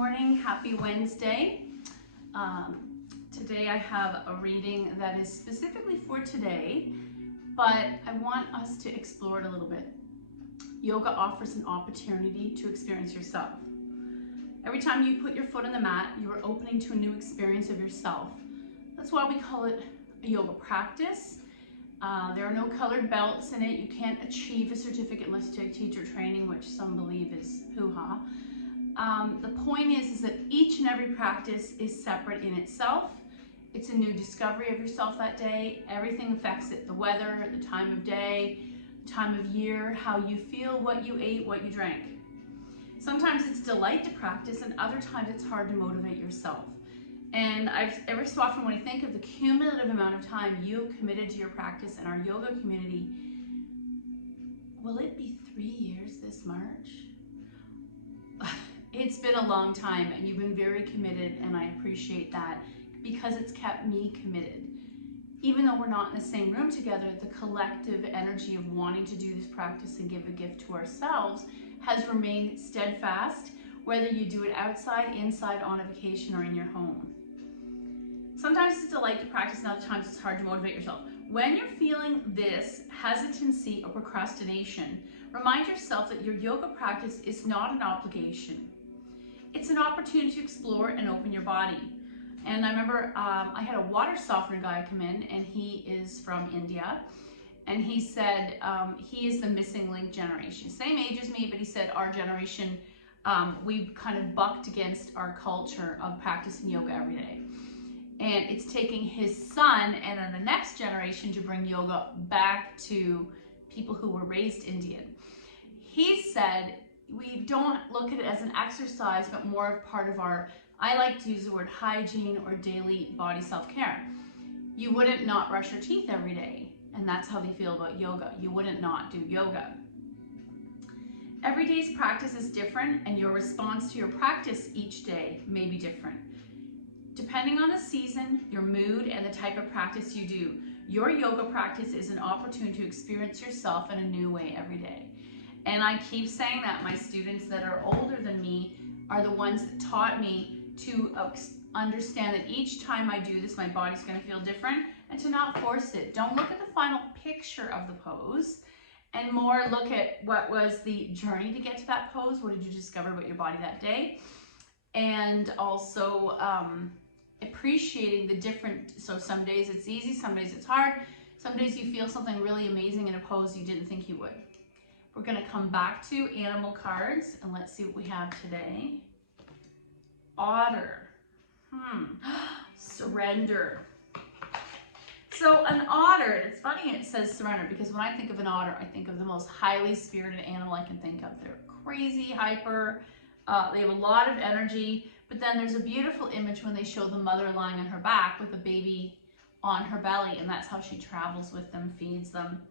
morning, happy Wednesday. Today I have a reading that is specifically for today, but I want us to explore it a little bit. Yoga offers an opportunity to experience yourself. Every time you put your foot on the mat, you are opening to a new experience of yourself. That's why we call it a yoga practice. There are no colored belts in it. You can't achieve a certificate unless you take teacher training, which some believe is hoo-ha. The point is that each and every practice is separate in itself. It's a new discovery of yourself that day. Everything affects it. The weather, the time of day, time of year, how you feel, what you ate, what you drank. Sometimes it's a delight to practice, and other times it's hard to motivate yourself. And every so often when I think of the cumulative amount of time you've committed to your practice in our yoga community, will it be 3 years this March? It's been a long time, and you've been very committed, and I appreciate that because it's kept me committed. Even though we're not in the same room together, the collective energy of wanting to do this practice and give a gift to ourselves has remained steadfast, whether you do it outside, inside, on a vacation, or in your home. Sometimes it's a delight to practice, and other times it's hard to motivate yourself. When you're feeling this hesitancy or procrastination, remind yourself that your yoga practice is not an obligation. It's an opportunity to explore and open your body. And I remember I had a water softener guy come in, and he is from India. And he said he is the missing link generation. Same age as me, but he said our generation, we've kind of bucked against our culture of practicing yoga every day. And it's taking his son and then the next generation to bring yoga back to people who were raised Indian. He said, we don't look at it as an exercise, but more of part of our, I like to use the word hygiene or daily body self-care. You wouldn't not brush your teeth every day, and that's how they feel about yoga. You wouldn't not do yoga. Every day's practice is different, and your response to your practice each day may be different. Depending on the season, your mood, and the type of practice you do, your yoga practice is an opportunity to experience yourself in a new way every day. And I keep saying that my students that are older than me are the ones that taught me to understand that each time I do this, my body's going to feel different, and to not force it. Don't look at the final picture of the pose, and more look at what was the journey to get to that pose. What did you discover about your body that day? And also appreciating the different, so some days it's easy, some days it's hard, some days you feel something really amazing in a pose you didn't think you would. We're going to come back to animal cards, and let's see what we have today. Otter. Surrender. So an otter, it's funny it says surrender, because when I think of an otter, I think of the most highly spirited animal I can think of. They're crazy, hyper, they have a lot of energy, but then there's a beautiful image when they show the mother lying on her back with a baby on her belly, and that's how she travels with them, feeds them.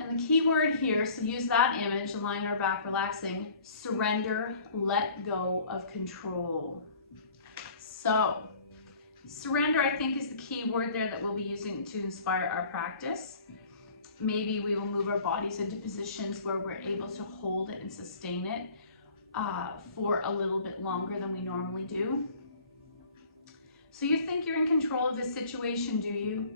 And the key word here, so use that image, lying on her back, relaxing, surrender, let go of control. So, surrender, I think, is the key word there that we'll be using to inspire our practice. Maybe we will move our bodies into positions where we're able to hold it and sustain it for a little bit longer than we normally do. So you think you're in control of this situation, do you?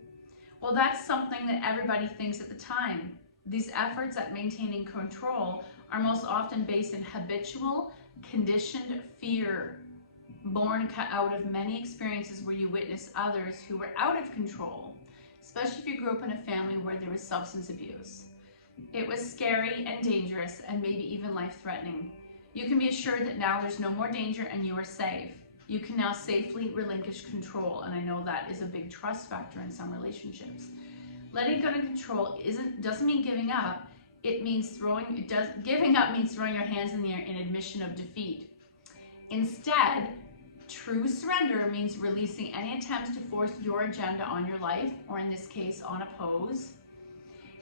Well, that's something that everybody thinks at the time. These efforts at maintaining control are most often based in habitual, conditioned fear, born out of many experiences where you witness others who were out of control, especially if you grew up in a family where there was substance abuse. It was scary and dangerous, and maybe even life-threatening. You can be assured that now there's no more danger and you are safe. You can now safely relinquish control, and I know that is a big trust factor in some relationships. Letting go of control doesn't mean giving up. It means giving up means throwing your hands in the air in admission of defeat. Instead, true surrender means releasing any attempts to force your agenda on your life, or in this case, on a pose.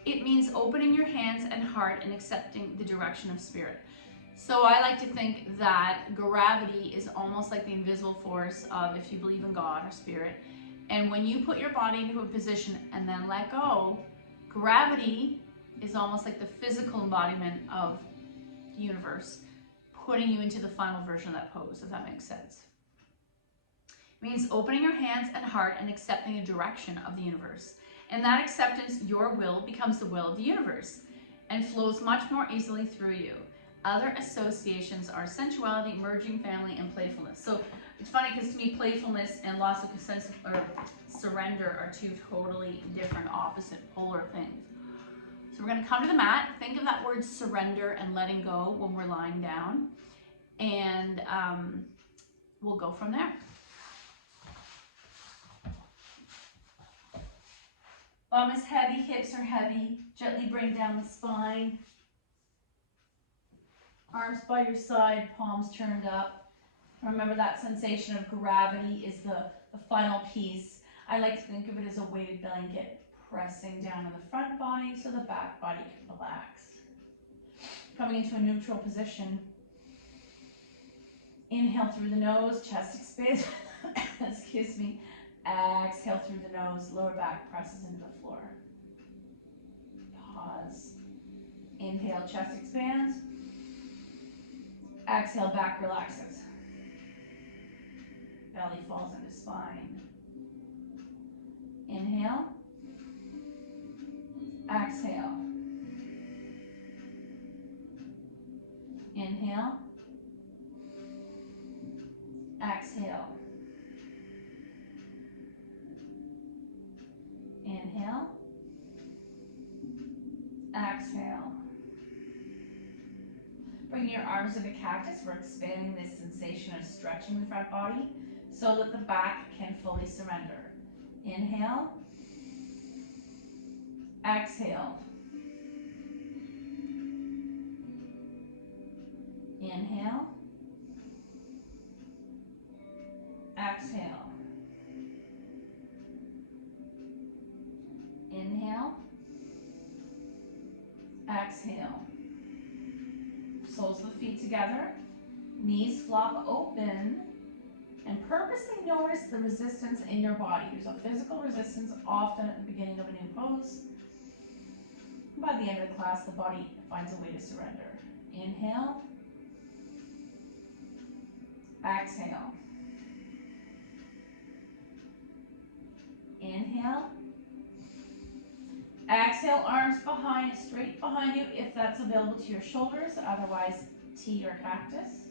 It means opening your hands and heart and accepting the direction of spirit. So I like to think that gravity is almost like the invisible force of, if you believe in God or spirit, and when you put your body into a position and then let go, gravity is almost like the physical embodiment of the universe, putting you into the final version of that pose, if that makes sense. It means opening your hands and heart and accepting the direction of the universe. And that acceptance, your will, becomes the will of the universe and flows much more easily through you. Other associations are sensuality, merging family, and playfulness. So it's funny because to me, playfulness and loss of sense or surrender are two totally different, opposite, polar things. So we're going to come to the mat. Think of that word surrender and letting go when we're lying down. And we'll go from there. Bum is heavy, hips are heavy. Gently bring down the spine. Arms by your side, palms turned up. Remember that sensation of gravity is the final piece. I like to think of it as a weighted blanket pressing down on the front body so the back body can relax. Coming into a neutral position. Inhale through the nose, chest expands. Excuse me. Exhale through the nose, lower back presses into the floor. Pause. Inhale, chest expands. Exhale, back relaxes. Belly falls into spine. Inhale. Exhale. Inhale. Exhale. Inhale. Exhale. Bring your arms into cactus. We're expanding this sensation of stretching the front body so that the back can fully surrender. Inhale. Exhale. Inhale. Exhale. Inhale. Exhale. Soles of the feet together. Knees flop open. And purposely notice the resistance in your body. There's a physical resistance often at the beginning of a new pose. By the end of the class, the body finds a way to surrender. Inhale. Exhale. Inhale. Exhale, arms behind, straight behind you if that's available to your shoulders, otherwise T or cactus.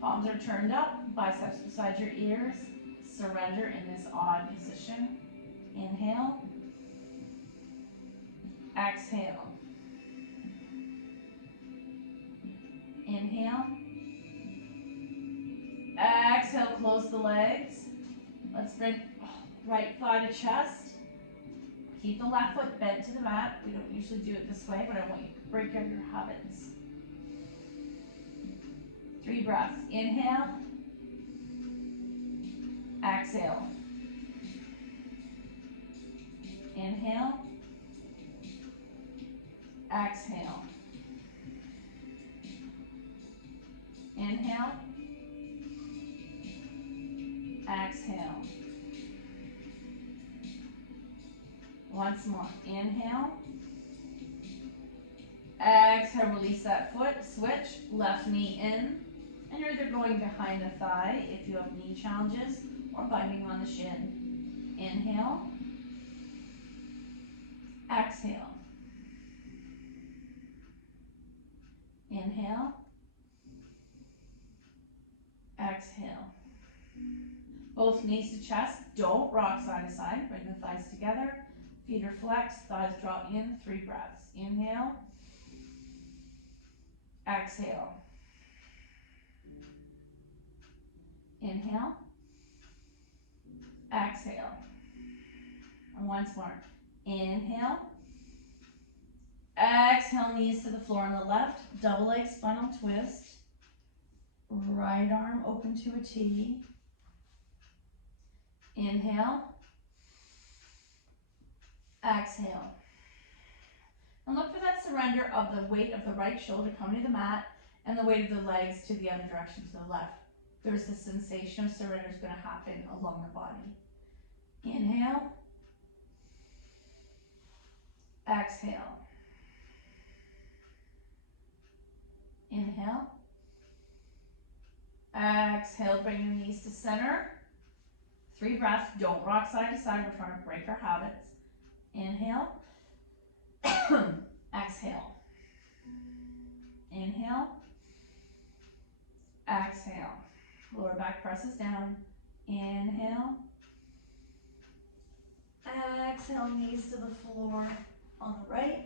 Palms are turned up, biceps beside your ears. Surrender in this odd position. Inhale. Exhale. Inhale. Exhale, close the legs. Let's bring right thigh to chest. Keep the left foot bent to the mat. We don't usually do it this way, but I want you to break out your habits. 3 breaths. Inhale. Exhale. Inhale. Exhale. Inhale. Exhale. Once more. Inhale. Exhale, release that foot. Switch. Left knee in. And you're either going behind the thigh if you have knee challenges or binding on the shin. Inhale. Exhale. Inhale. Exhale. Both knees to chest. Don't rock side to side. Bring the thighs together. Feet are flexed. Thighs draw in. 3 breaths. Inhale. Exhale. Inhale. Exhale. And once more. Inhale. Exhale, knees to the floor on the left. Double leg spinal twist. Right arm open to a T. Inhale. Exhale. And look for that surrender of the weight of the right shoulder coming to the mat and the weight of the legs to the other direction, to the left. There's a sensation of surrender is going to happen along the body. Inhale. Exhale. Inhale. Exhale, bring your knees to center. 3 breaths. Don't rock side to side. We're trying to break our habits. Inhale. Exhale. Inhale. Exhale. Lower back presses down. Inhale. Exhale, knees to the floor on the right.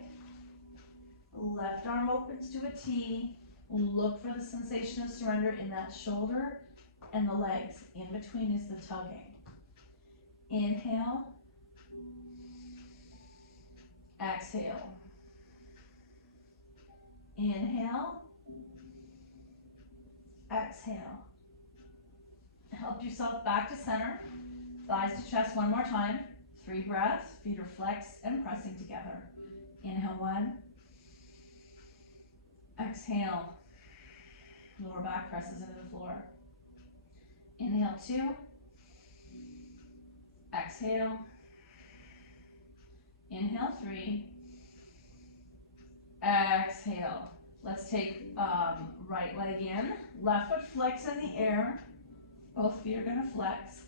Left arm opens to a T. Look for the sensation of surrender in that shoulder and the legs. In between is the tugging. Inhale. Exhale. Inhale. Exhale. Help yourself back to center. Thighs to chest one more time. 3 breaths. Feet are flexed and pressing together. Inhale 1. Exhale. Lower back presses into the floor. Inhale 2. Exhale. Inhale 3. Exhale. Let's take right leg in. Left foot flex in the air. Both feet are going to flex.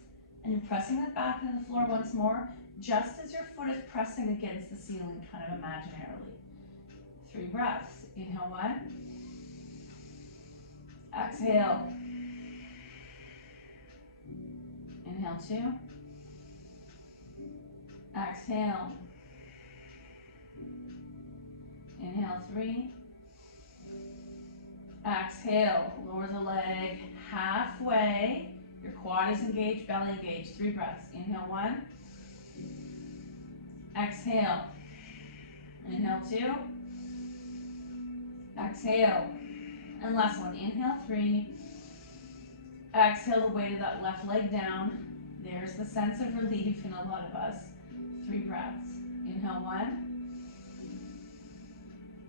And you're pressing that back into the floor once more, just as your foot is pressing against the ceiling, kind of imaginarily. 3 breaths. Inhale 1. Exhale. Inhale 2. Exhale. Inhale 3. Exhale. Lower the leg halfway. Your quad is engaged, belly engaged. 3 breaths. Inhale 1. Exhale. Inhale 2. Exhale. And last one. Inhale 3. Exhale the weight of that left leg down. There's the sense of relief in a lot of us. 3 breaths. Inhale 1.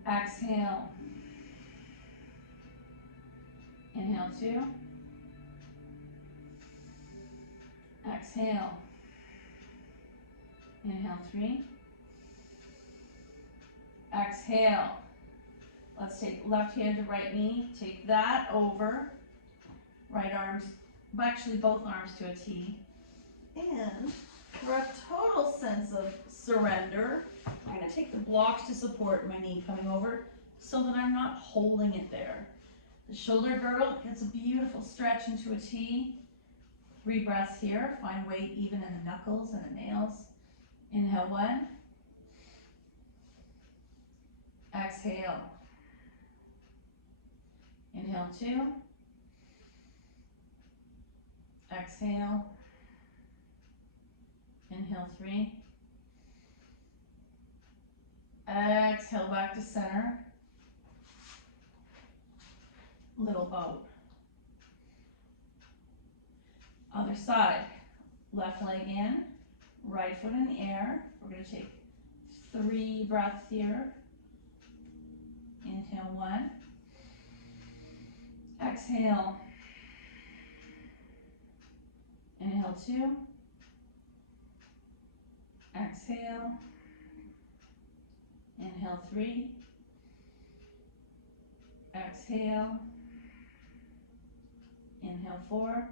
Exhale. Inhale 2. Exhale. Inhale 3. Exhale. Let's take left hand to right knee. Take that over. Right arms, actually both arms to a T. And for a total sense of surrender, I'm going to take the blocks to support my knee coming over so that I'm not holding it there. The shoulder girdle gets a beautiful stretch into a T. 3 breaths here. Find weight even in the knuckles and the nails. Inhale 1. Exhale. Inhale 2. Exhale. Inhale 3. Exhale back to center. Little boat. Other side. Left leg in, right foot in the air. We're going to take 3 breaths here. Inhale 1. Exhale. Inhale 2. Exhale. Inhale 3. Exhale. Inhale 4.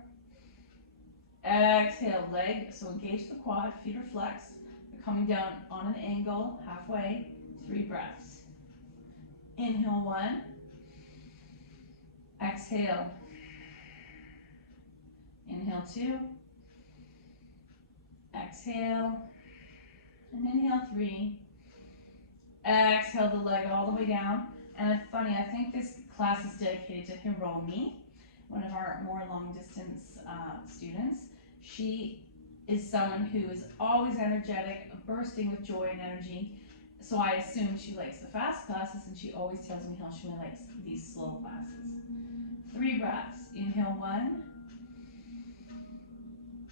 Exhale, leg, so engage the quad, feet are flexed. They're coming down on an angle, halfway, 3 breaths. Inhale 1. Exhale. Inhale 2. Exhale. And inhale 3. Exhale the leg all the way down. And it's funny, I think this class is dedicated to Hiromi, one of our more long distance students. She is someone who is always energetic, bursting with joy and energy. So I assume she likes the fast classes, and she always tells me how she likes these slow classes. 3 breaths. Inhale 1.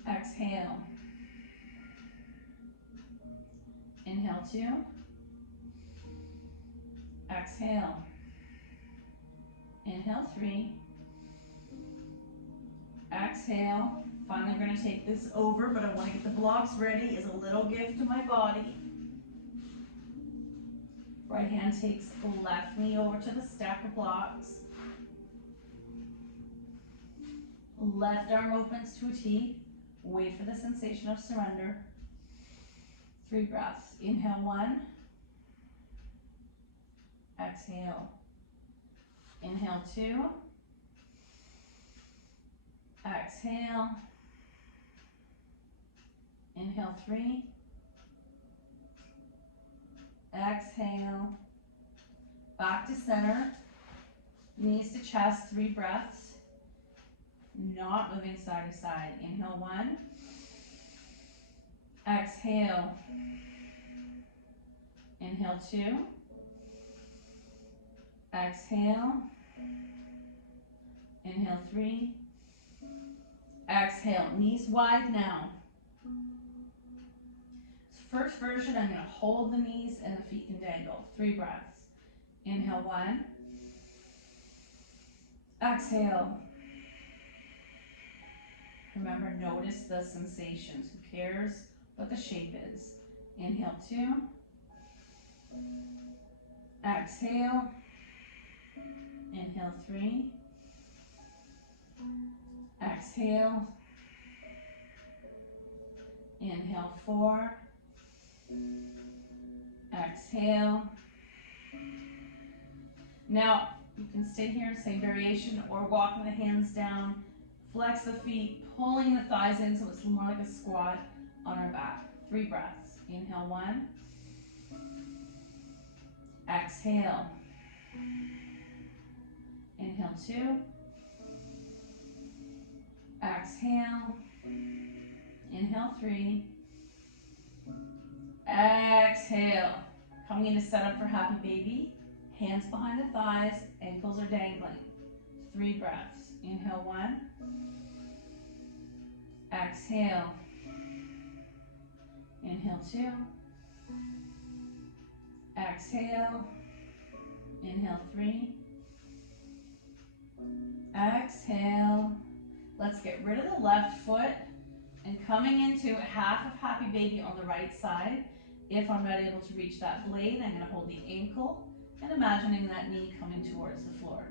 Exhale. Inhale 2. Exhale. Inhale 3. Exhale. Finally, we're going to take this over, but I want to get the blocks ready as a little gift to my body. Right hand takes the left knee over to the stack of blocks. Left arm opens to a T. Wait for the sensation of surrender. 3 breaths. Inhale 1. Exhale. Inhale 2. Exhale. Inhale 3. Exhale. Back to center. Knees to chest, 3 breaths. Not moving side to side. Inhale 1. Exhale. Inhale 2. Exhale. Inhale 3. Exhale. Knees wide now. First version, I'm going to hold the knees and the feet can dangle. 3 breaths. Inhale 1. Exhale. Remember, notice the sensations. Who cares what the shape is? Inhale 2. Exhale. Inhale 3. Exhale. Inhale 4. Exhale. Now, you can stay here, same variation, or walking the hands down, flex the feet, pulling the thighs in so it's more like a squat on our back. 3 breaths. Inhale 1. Exhale. Inhale 2. Exhale. Inhale 3. Exhale. Coming into setup for happy baby. Hands behind the thighs, ankles are dangling. 3 breaths. Inhale 1. Exhale. Inhale 2. Exhale. Inhale 3. Exhale. Let's get rid of the left foot and coming into half of happy baby on the right side. If I'm not able to reach that blade, I'm going to hold the ankle and imagining that knee coming towards the floor.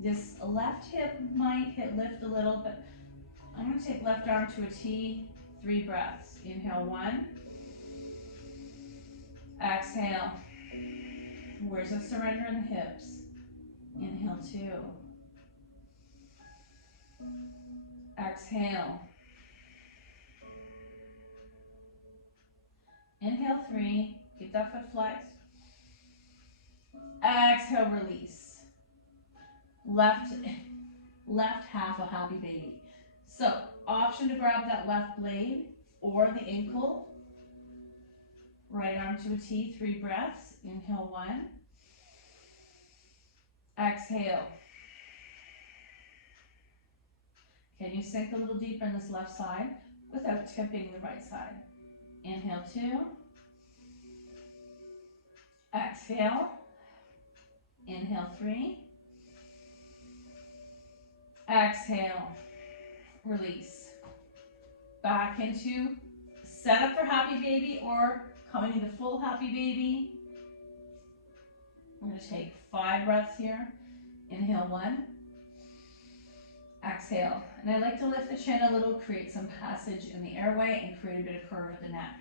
This left hip might lift a little, but I'm going to take left arm to a T, 3 breaths. Inhale 1. Exhale. Where's the surrender in the hips? Inhale 2. Exhale. Inhale 3. Keep that foot flexed. Exhale, release. Left half a happy baby. So, option to grab that left blade or the ankle. Right arm to a T, 3 breaths. Inhale 1. Exhale. Can you sink a little deeper in this left side without tipping the right side? Inhale 2. Exhale. Inhale 3. Exhale. Release. Back into setup for happy baby or coming into full happy baby. I'm going to take 5 breaths here. Inhale 1. Exhale. And I like to lift the chin a little, create some passage in the airway and create a bit of curve at the neck.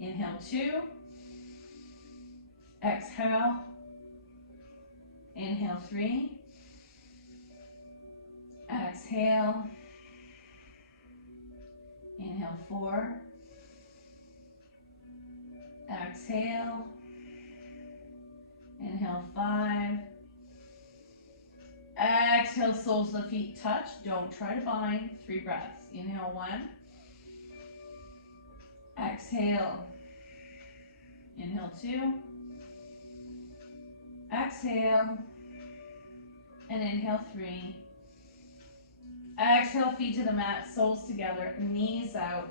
Inhale 2. Exhale. Inhale 3. Exhale. Inhale 4. Exhale. Inhale 5. Exhale, soles of the feet touch. Don't try to bind. 3 breaths. Inhale 1. Exhale. Inhale 2. Exhale. And inhale 3. Exhale, feet to the mat, soles together, knees out,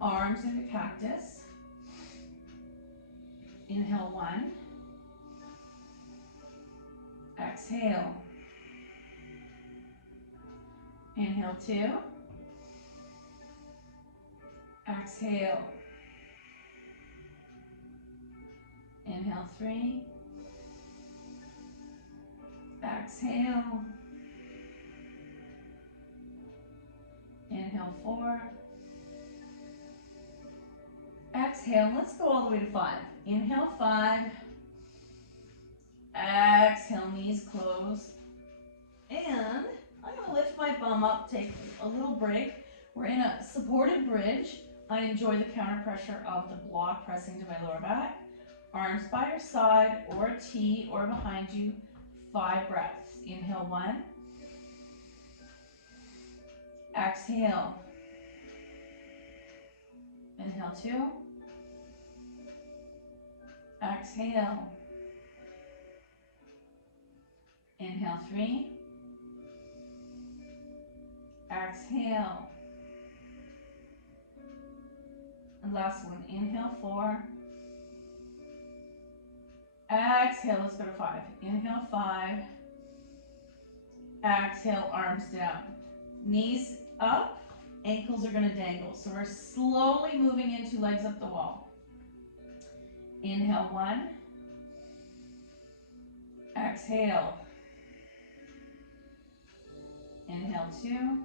arms into cactus. Inhale 1. Exhale. Inhale 2. Exhale. Inhale 3. Exhale. Inhale 4. Exhale, let's go all the way to 5. Inhale 5. Exhale, knees close. And I'm gonna lift my bum up, take a little break. We're in a supported bridge. I enjoy the counter pressure of the block pressing to my lower back. Arms by your side or a T or behind you. 5 breaths. Inhale 1. Exhale. Inhale 2. Exhale. Inhale 3. Exhale. And last one, inhale 4. Exhale, let's go to 5. Inhale 5. Exhale, arms down. Knees up, ankles are gonna dangle. So we're slowly moving into legs up the wall. Inhale 1. Exhale. Inhale 2.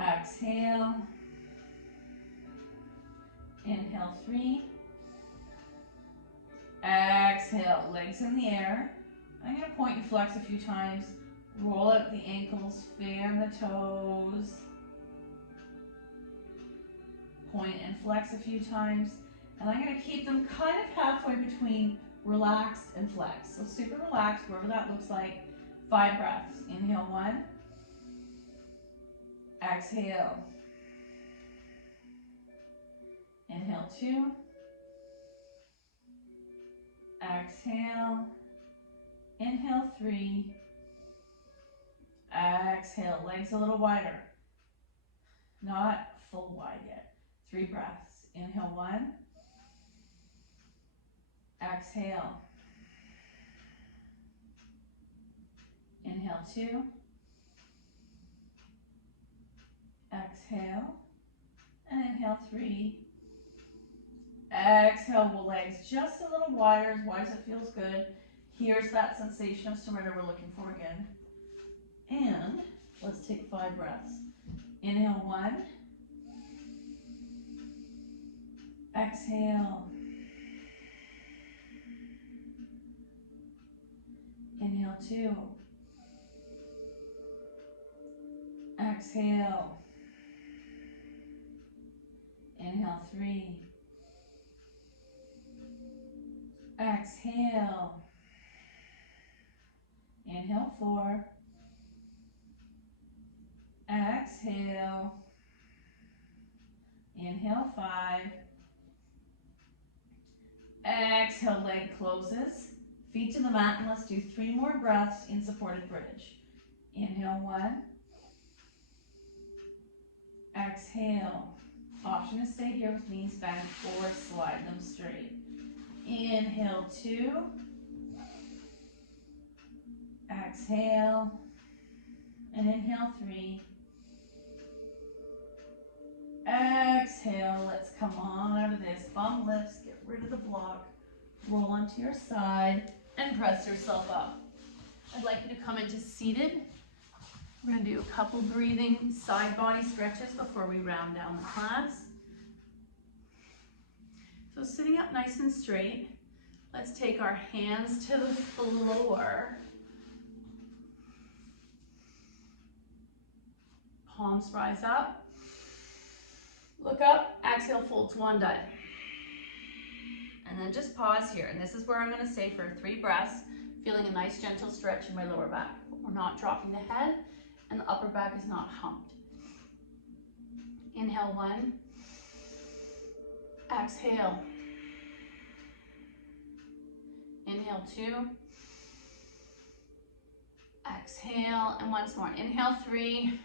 Exhale. Inhale 3. Exhale, legs in the air. I'm going to point and flex a few times. Roll out the ankles, fan the toes. Point and flex a few times. And I'm going to keep them kind of halfway between relaxed and flex. So super relaxed, wherever that looks like. 5 breaths. Inhale 1. Exhale. Inhale 2. Exhale. Inhale 3. Exhale. Legs a little wider. Not full wide yet. 3 breaths. Inhale 1. Exhale. Inhale 2. Exhale. And inhale 3. Exhale, we'll legs just a little wider, as wide as it feels good. Here's that sensation of surrender we're looking for again. And let's take 5 breaths. Inhale 1. Exhale. Inhale 2. Exhale. Inhale 3. Exhale. Inhale 4. Exhale. Inhale 5. Exhale, leg closes. Feet to the mat, and let's do 3 more breaths in supported bridge. Inhale 1. Exhale. Option to stay here with knees bent or slide them straight. Inhale 2. Exhale. And inhale 3. Exhale. Let's come on out of this. Bum lifts. Get rid of the block. Roll onto your side and press yourself up. I'd like you to come into seated. We're going to do a couple breathing side body stretches before we round down the class. So sitting up nice and straight, let's take our hands to the floor. Palms rise up. Look up, exhale, fold to one, done. And then just pause here. And this is where I'm going to stay for 3 breaths, feeling a nice gentle stretch in my lower back. We're not dropping the head, and the upper back is not humped. Inhale 1. Exhale. Inhale 2. Exhale, and once more. Inhale 3.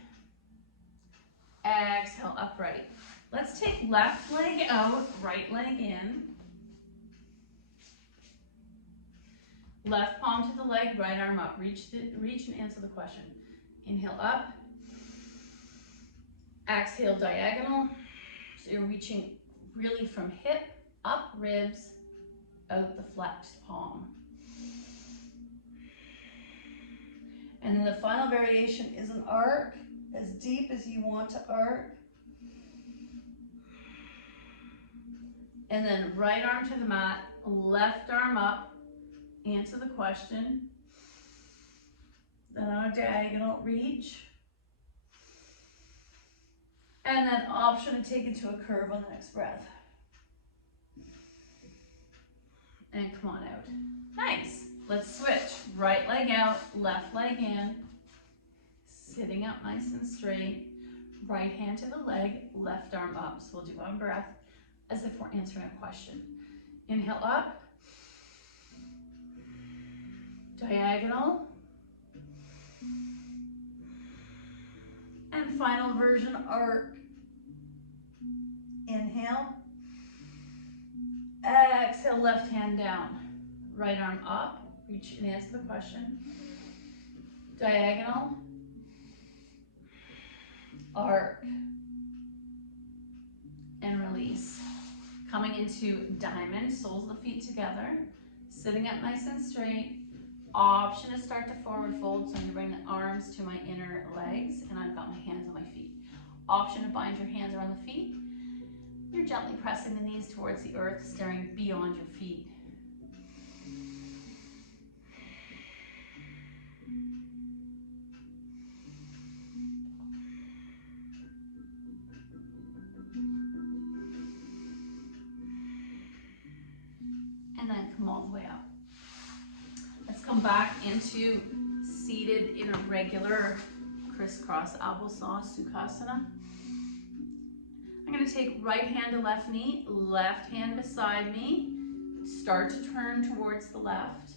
Exhale, upright. Let's take left leg out, right leg in. Left palm to the leg, right arm up. Reach and answer the question. Inhale up. Exhale, diagonal. So you're reaching really from hip, up ribs, out the flexed palm. And then the final variation is an arc. as deep as you want to arc. And then right arm to the mat, left arm up, answer the question. Then on a diagonal reach. And then option to take it to a curve on the next breath. And come on out. Nice. Let's switch. Right leg out, left leg in. Sitting up nice and straight. Right hand to the leg, left arm up. So we'll do one breath as if we're answering a question. Inhale up. Diagonal. And final version, arc. Inhale. Exhale, left hand down. Right arm up. Reach and answer the question. Diagonal. Arc. And release. Coming into diamond, soles of the feet together. Sitting up nice and straight. Option to start to forward fold, so I'm going to bring the arms to my inner legs, and I've got my hands on my feet. Option to bind your hands around the feet. You're gently pressing the knees towards the earth, staring beyond your feet. And then come all the way up. Let's come back into seated in a regular crisscross applesauce Sukhasana. I'm going to take right hand to left knee, left hand beside me, start to turn towards the left.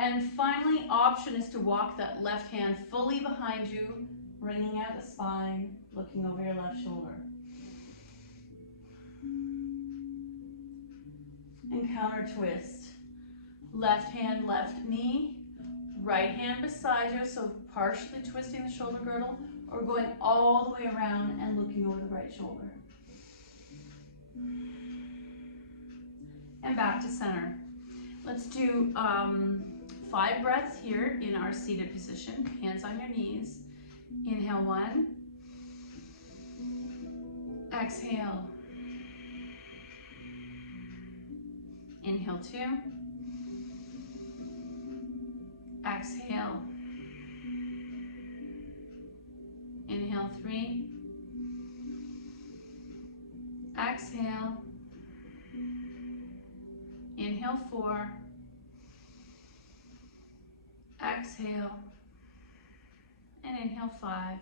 And finally, option is to walk that left hand fully behind you, bringing out the spine, looking over your left shoulder. And counter twist. Left hand, left knee, right hand beside you, so partially twisting the shoulder girdle, or going all the way around and looking over the right shoulder. And back to center. Let's do 5 breaths here in our seated position, hands on your knees. Inhale 1, exhale. Inhale 2. Exhale. Inhale 3. Exhale. Inhale 4. Exhale. And inhale 5.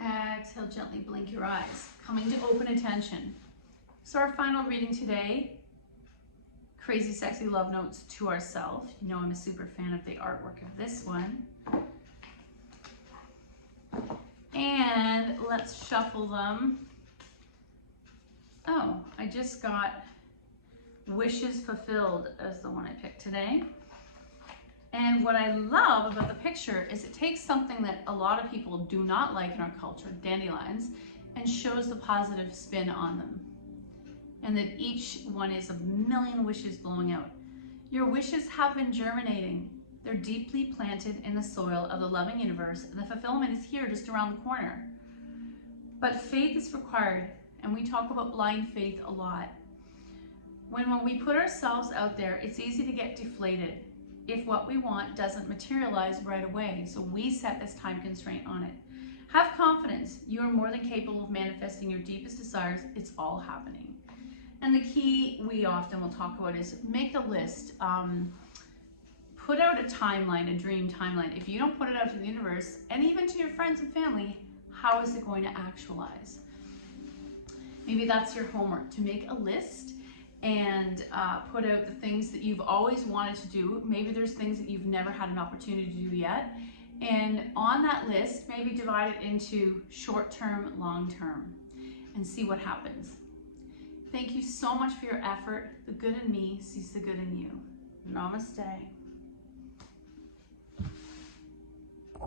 Exhale, gently blink your eyes, coming to open attention. So our final reading today, Crazy Sexy Love Notes to Ourselves. You know I'm a super fan of the artwork of this one. And let's shuffle them. Oh, I just got Wishes Fulfilled as the one I picked today. And what I love about the picture is it takes something that a lot of people do not like in our culture, dandelions, and shows the positive spin on them. And that each one is a million wishes blowing out. Your wishes have been germinating. They're deeply planted in the soil of the loving universe, and the fulfillment is here just around the corner. But faith is required, and we talk about blind faith a lot. When we put ourselves out there, it's easy to get deflated if what we want doesn't materialize right away. So we set this time constraint on it. Have confidence. You are more than capable of manifesting your deepest desires. It's all happening. And the key we often will talk about is make a list. Put out a timeline, a dream timeline. If you don't put it out to the universe, and even to your friends and family, how is it going to actualize? Maybe that's your homework, to make a list and put out the things that you've always wanted to do. Maybe there's things that you've never had an opportunity to do yet. And on that list, maybe divide it into short-term, long-term, and see what happens. Thank you so much for your effort. The good in me sees the good in you. Namaste.